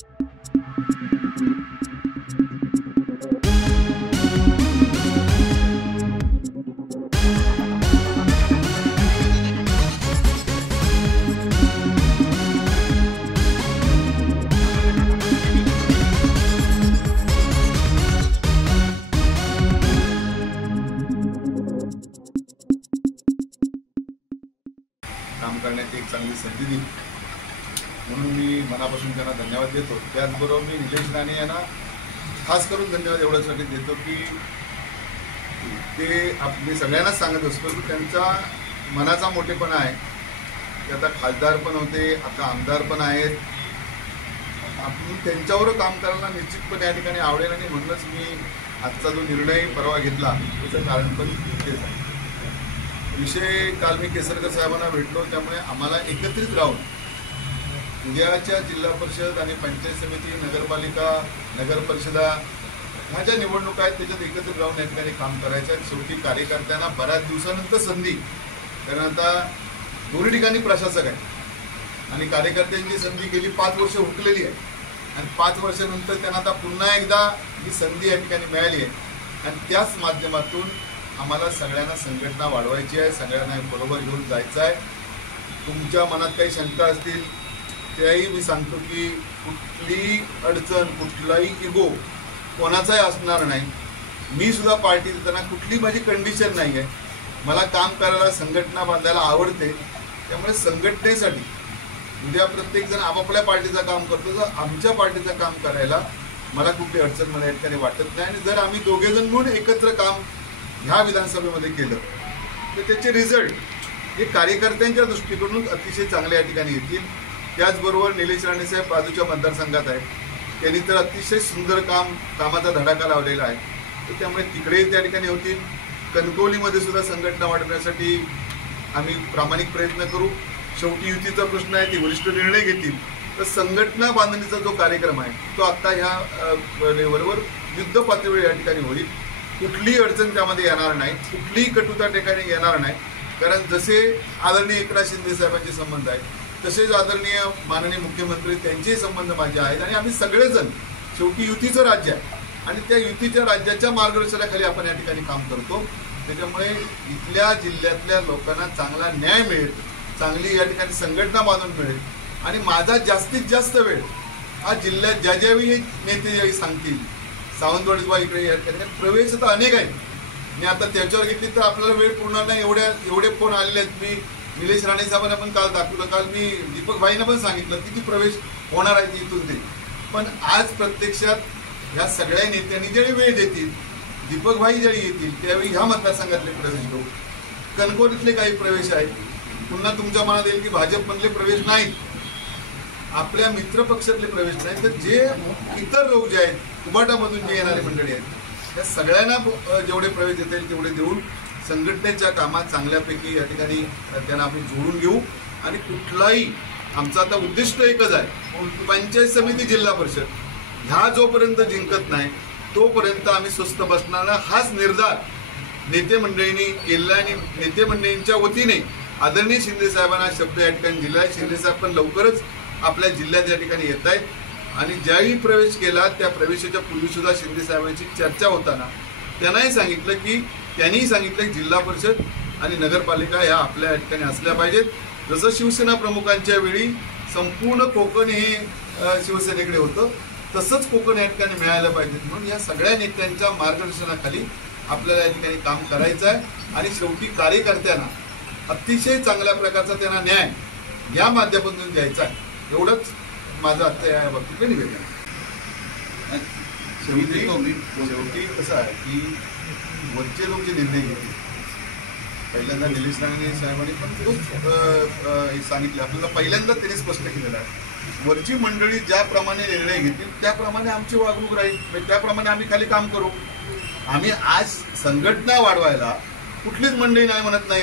काम करण्याची एक चांगली संधी दिली म्हणून मी मनापासून त्यांना धन्यवाद देतो। त्याचबरोबर मी निलेश राणे यांना खास करून धन्यवाद एवढ्यासाठी देतो की ते आपली सगळ्यांनाच सांगत असतो की त्यांचा मनाचा मोठेपणा आहे। ते आता खासदार पण होते, आता आमदार पण आहेत। आपण त्यांच्यावर काम करायला निश्चितपणे या ठिकाणी आवडेल आणि म्हणूनच मी आजचा जो निर्णय परवा घेतला त्याचं कारण पण तेच आहे। विषय काल मी केसरकर साहेबांना भेटलो, त्यामुळे आम्हाला एकत्रित राहून उद्याच्या जिल्हा परिषद आणि पंचायत समिती, नगरपालिका, नगर परिषदा ह्या ज्या निवडणुका आहेत त्याच्यात एकत्रित राहून या ठिकाणी काम करायचं आहे। शेवटी कार्यकर्त्यांना बऱ्याच दिवसानंतर संधी, कारण आता दोन्ही ठिकाणी प्रशासक आहे आणि कार्यकर्त्यांची संधी गेली 5 वर्ष हुकलेली आहे आणि 5 वर्षानंतर त्यांना आता पुन्हा एकदा ही संधी या ठिकाणी मिळाली आहे आणि त्याच माध्यमातून आम्हाला सगळ्यांना संघटना वाढवायची आहे, सगळ्यांना बरोबर घेऊन जायचं आहे। तुमच्या मनात काही शंका असतील त्याही मी सांगतो की कुठलीही अडचण, कुठलाही इगो कोणाचाही असणार नाही। मी सुद्धा पार्टी देताना कुठली माझी कंडिशन नाही आहे। मला काम करायला, संघटना बांधायला आवडते, त्यामुळे संघटनेसाठी उद्या प्रत्येकजण आपापल्या पार्टीचं काम करतो, तर आमच्या पार्टीचं काम करायला मला कुठली अडचण मला या ठिकाणी वाटत नाही। आणि जर आम्ही दोघेजण मिळून एकत्र काम ह्या विधानसभेमध्ये केलं तर त्याचे रिझल्ट हे कार्यकर्त्यांच्या दृष्टिकोनातून अतिशय चांगले या ठिकाणी येतील। त्याचबरोबर निलेश राणे साहेब बाजूच्या मतदारसंघात आहेत, त्यांनी तर अतिशय सुंदर कामाचा धडाका लावलेला आहे, तर त्यामुळे तिकडेही त्या ठिकाणी होतील। कणकवलीमध्ये सुद्धा संघटना वाढवण्यासाठी आम्ही प्रामाणिक प्रयत्न करू। शेवटी युतीचा प्रश्न आहे, ती वरिष्ठ निर्णय घेतील, तर संघटना बांधणीचा जो कार्यक्रम आहे तो आता ह्या लेवलवर युद्ध पातळीवर या ठिकाणी होईल। कुठलीही अडचण त्यामध्ये येणार नाही, कुठलीही कटुता ठिकाणी येणार नाही, कारण जसे आदरणीय एकनाथ शिंदे साहेबांचे संबंध आहेत तसेच आदरणीय माननीय मुख्यमंत्री त्यांचे संबंध माझे आहेत आणि आम्ही सगळेजण शेवटी युतीचं राज्य आहे आणि त्या युतीच्या राज्याच्या मार्गदर्शनाखाली आपण या ठिकाणी काम करतो। त्याच्यामुळे इथल्या जिल्ह्यातल्या लोकांना चांगला न्याय मिळेल, चांगली या ठिकाणी संघटना बांधून मिळेल आणि माझा जास्तीत जास्त वेळ हा जिल्ह्यात ज्यावेळी नेते ज्यावेळी सांगतील सावंतवाडीचा इकडे या ठिकाणी प्रवेश तर अनेक आहेत, मी आता त्याच्यावर घेतली तर आपल्याला वेळ पूर्ण नाही, एवढे फोन आलेले आहेत। मी निलेश राणे साहेबांना पण काल दाखवलं, काल मी दीपक भाईंना पण सांगितलं किती प्रवेश होणार आहे इथून ते, पण आज प्रत्यक्षात ह्या सगळ्या नेत्यांनी ज्यावेळी वेळ देतील, दीपक भाई ज्यावेळी येतील त्यावेळी ह्या मतदारसंघातले प्रवेश घेऊ। कणकवलीतले काही प्रवेश आहेत, पुन्हा तुमच्या मनात येईल की भाजपमधले प्रवेश नाहीत, आपल्या मित्र पक्षातले प्रवेश नाहीत, तर जे इतर लोक जे आहेत उबाटामधून जे येणारे मंडळी आहेत त्या सगळ्यांना जेवढे प्रवेश देता येईल तेवढे देऊन संघटनेच्या कामात चांगल्यापैकी या ठिकाणी त्यांना आम्ही जोडून घेऊ। आणि कुठलाही आमचा आता उद्दिष्ट एकच आहे, पंचायत समिती, जिल्हा परिषद ह्या जोपर्यंत जिंकत नाही तोपर्यंत आम्ही स्वस्थ बसणार नाही, हाच निर्धार नेते मंडळींनी केला आणि नेते मंडळींच्या वतीने आदरणीय शिंदे साहेबांना शब्द या ठिकाणी दिला आहे। शिंदे साहेब पण लवकरच आपल्या जिल्ह्यात या ठिकाणी येत आहेत आणि ज्यावेळी प्रवेश केला त्या प्रवेशाच्या पूर्वी सुद्धा शिंदे साहेबांची चर्चा होताना त्यांनाही सांगितलं की जिल्हा परिषद आणि नगरपालिका ह्या आपल्या ठिकाणी असल्या पाहिजेत। जसं शिवसेना प्रमुखांच्या वेळी संपूर्ण कोकण हे शिवसेनेकडे होतं तसंच कोकण या ठिकाणी मिळायला पाहिजे, म्हणून या सगळ्या नेत्यांच्या मार्गदर्शनाखाली आपल्याला या ठिकाणी काम करायचं आहे आणि शेवटी कार्यकर्त्यांना अतिशय चांगल्या प्रकारचा त्यांना न्याय या माध्यमातून द्यायचा आहे, एवढंच माझं आता या बाबतीत निवेदन आहे। शेवटी कसं आहे की वरचे लोक जे निर्णय घेतील, पहिल्यांदा निलेश राणे साहेबांनी पण खूप सांगितलं, आपल्याला पहिल्यांदा त्यांनी स्पष्ट केलेलं आहे, वरची मंडळी ज्याप्रमाणे निर्णय घेतील त्याप्रमाणे आमची वागणूक राहील, त्याप्रमाणे आम्ही खाली काम करू। आम्ही आज संघटना वाढवायला कुठलीच मंडळी नाही म्हणत नाही,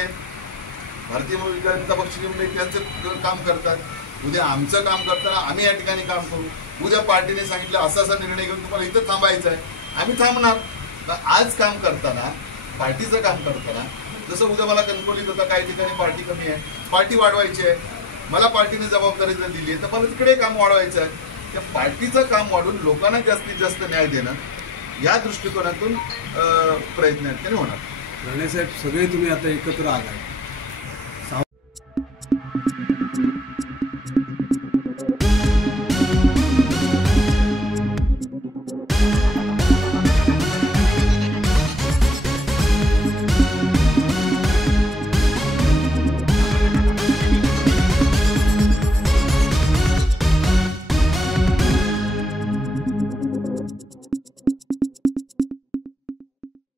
भारतीय जनता पक्षाची मंडळी त्यांचं काम करतात, उद्या आमचं काम करताना आम्ही या ठिकाणी काम करू। उद्या पार्टीने सांगितलं असा निर्णय घेऊन तुम्हाला इथं थांबायचं आहे, आम्ही थांबणार। आज काम करताना, पार्टीचं काम करताना, जसं उद्या मला कणकवलीत होता काही ठिकाणी पार्टी कमी आहे, पार्टी वाढवायची आहे, मला पार्टीने जबाबदारी जर दिली आहे तर मला तिकडे काम वाढवायचं आहे, त्या पार्टीचं काम वाढून लोकांना जास्तीत जास्त न्याय देणं या दृष्टिकोनातून प्रयत्न त्याने होणार. राणेसाहेब, सगळे तुम्ही आता एकत्र आलाय,